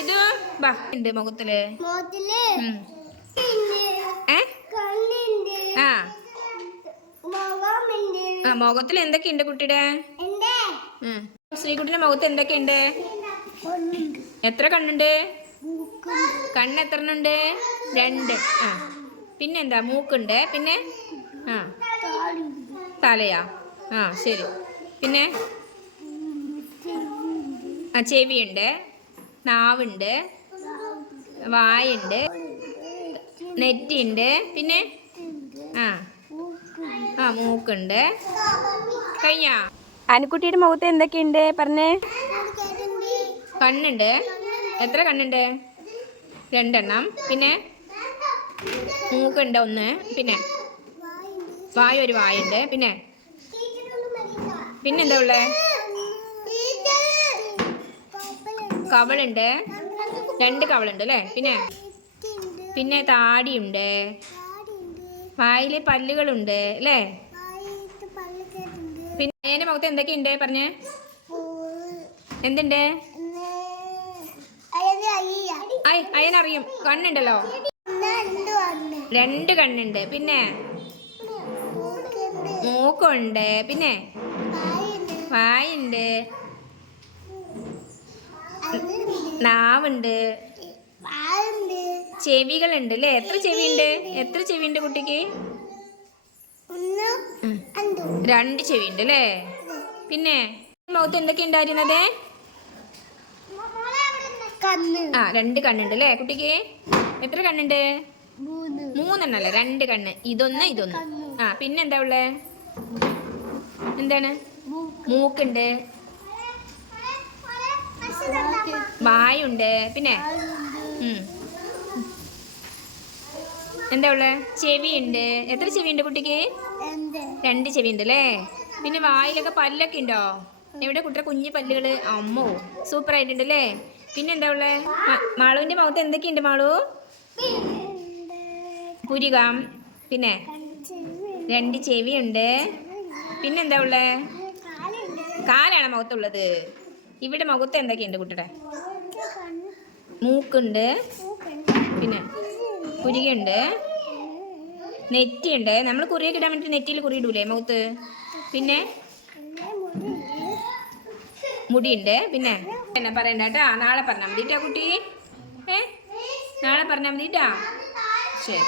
ഇത് ബാ ഉണ്ട് മുഖത്തില്. ആ ആ മുഖത്തിൽ എന്തൊക്കെയുണ്ട് കുട്ടിയുടെ? ശ്രീകുട്ടിന്റെ മുഖത്ത് എന്തൊക്കെയുണ്ട്? എത്ര കണ്ണുണ്ട്? കണ്ണ് എത്ര ഉണ്ട്? 2. ആ പിന്നെന്താ? മൂക്കുണ്ട്. പിന്നെ ആ തലയാ? ആ ശരി. പിന്നെ ആ ചെവിയുണ്ട്, നാവുണ്ട്, വായുണ്ട്, നെറ്റിയുണ്ട്. പിന്നെ ആ ആ മൂക്കുണ്ട്. കഴിഞ്ഞാ? അനുക്കുട്ടിയുടെ മുഖത്ത് എന്തൊക്കെയുണ്ട് പറഞ്ഞേ? കണ്ണുണ്ട്. എത്ര കണ്ണുണ്ട്? 2 എണ്ണം. പിന്നെ മൂക്കുണ്ട് 1. പിന്നെ ഒരു വായുണ്ട്. പിന്നെന്താ ഉള്ളേ? കവളുണ്ട്. 2 കവളുണ്ട് അല്ലേ? പിന്നെ താടിയുണ്ട്. വായില് പല്ലുകളുണ്ട് അല്ലേ? പിന്നെ അതിന്റെ മുഖത്ത് എന്തൊക്കെയുണ്ട് പറഞ്ഞേ? എന്തുണ്ട്? അയ്യനറിയും. കണ്ണുണ്ടല്ലോ. 2 കണ്ണുണ്ട്. പിന്നെ മൂക്കുണ്ട്. പിന്നെ വായുണ്ട്, നാവുണ്ട്, ചെവികളുണ്ട് അല്ലേ? എത്ര ചെവിയുണ്ട് കുട്ടിക്ക്? 2 ചെവിയുണ്ട് അല്ലേ? പിന്നെ മുഖത്ത് എന്തൊക്കെ ഉണ്ടായിരുന്നത്? ആ 2 കണ്ണുണ്ട് അല്ലേ കുട്ടിക്ക്? എത്ര കണ്ണുണ്ട്? 3 എണ്ണല്ലേ? 2 കണ്ണ്. ഇതൊന്ന്. ആ പിന്നെന്താ ഉള്ളേ? എന്താണ്? മൂക്കുണ്ട്, വായുണ്ട്. പിന്നെ എന്താ ഉള്ളേ? ചെവിയുണ്ട്. എത്ര ചെവിയുണ്ട് കുട്ടിക്ക്? 2 ചെവിയുണ്ട് അല്ലേ? പിന്നെ വായിലൊക്കെ പല്ലൊക്കെ ഉണ്ടോ? എവിടെ കുട്ടിയുടെ കുഞ്ഞു പല്ലുകള്? അമ്മോ സൂപ്പർ ആയിട്ടുണ്ട് അല്ലേ? പിന്നെന്താ ഉള്ളേ? മാളുവിന്റെ മുഖത്ത് എന്തൊക്കെയുണ്ട് മാളു? പുരികം. പിന്നെ 2 ചെവിയുണ്ട്. പിന്നെന്താ ഉള്ളേ? കാലാണ് മുഖത്തുള്ളത്. ഇവിടെ മുഖത്ത് എന്തൊക്കെയുണ്ട് കുട്ടിയുടെ? മൂക്കുണ്ട്. പിന്നെ പുരികയുണ്ട്, നെറ്റിയുണ്ട്. നമ്മൾ കുറിയൊക്കെ ഇടാൻ വേണ്ടിയിട്ട് നെറ്റിയിൽ കുറി ഇടൂലേ മുഖത്ത്? പിന്നെ മുടിയുണ്ട്. പിന്നെ പറയണ്ട കേട്ടാ. നാളെ പറഞ്ഞാൽ മതി കേട്ടോ കുട്ടി. നാളെ പറഞ്ഞാൽ മതി കേട്ടാ. ശരി.